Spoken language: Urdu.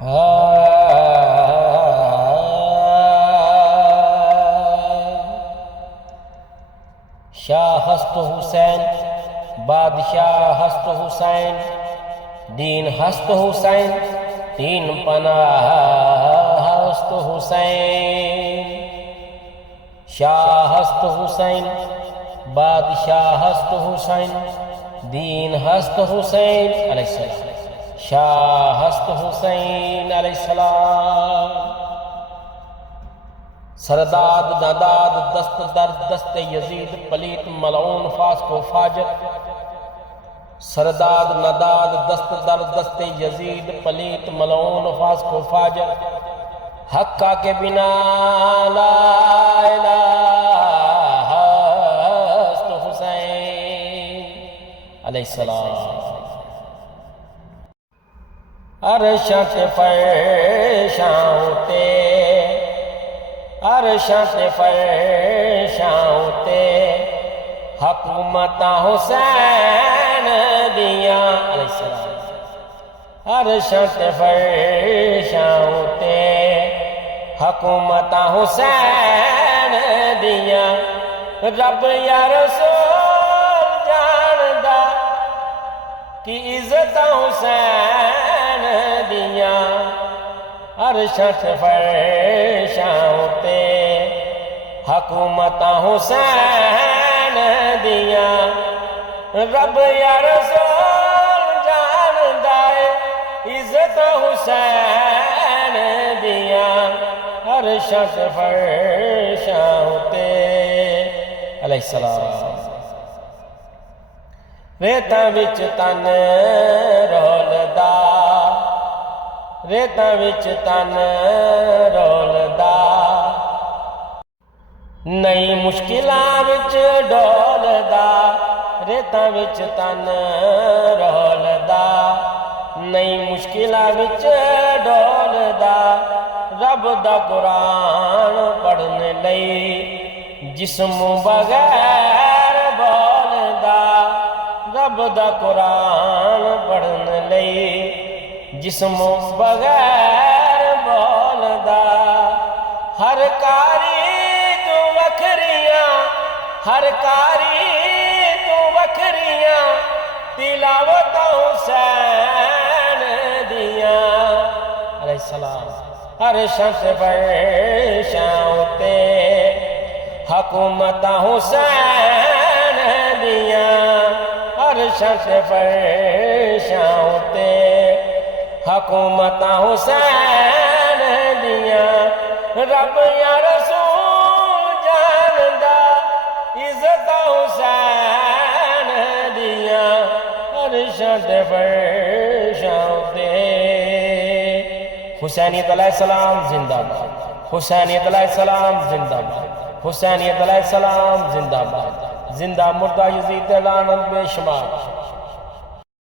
شاہ ہست حسین بادشاہ ہست حسین دین ہست حسین تین پناہ ہست حسین شاہ ہست حسین بادشاہ ہست حسین دین ہست حسین علیہ السلام شاہ ہست حسین علیہ السلام سرداد نداد دست در دست یزید پلیت ملعون فاسق و فاجر سرداد نداد دست در دست یزید پلیت ملعون فاسق و فاجر حقہ کے بنا لا الہ ہست حسین علیہ السلام عرشاں سے فرشاں ہوتے عرشاں سے فرشاں ہوتے حکومت حسین دیا علیہ السلام عرشاں سے فرشاں ہوتے حکومت حسین دیا رب یا رسول جاندہ کی عزت حسین دیا عرشاں سے فرشاں ہوتے حکومت حسین دیا رب یا رسول جاندہ عزت حسین دیا عرشاں سے فرشاں ہوتے علیہ السلام ریتاں وچ تن رولدا ریتاں وچ تن رولدا نئی مشکلاں وچ ڈولدا ریتاں وچ تن رولدا نئی مشکلاں وچ ڈولدا رب دا قرآن پڑھنے لئی جسم بغیر بولدا رب دا قرآن پڑھنے لئی جسم بغیر بولدا ہر کاری تو وکھریاں ہر کاری تو وکھریاں تلاوت حسین دیاں علیہ السلام عرشاں سے فرشاں ہوتے حکومت حسین دیا عرشاں سے فرشاں ہوتے حکومت حسین دیا رب یا رسول جاندہ عزت حسین دیا عرشاں سے فرشاں ہوتے حسینیت علیہ السلام زندہ باد حسینیت علیہ السلام زندہ باد حسینیت علیہ السلام زندہ باد زندہ مردہ یزید لعنت بے شمار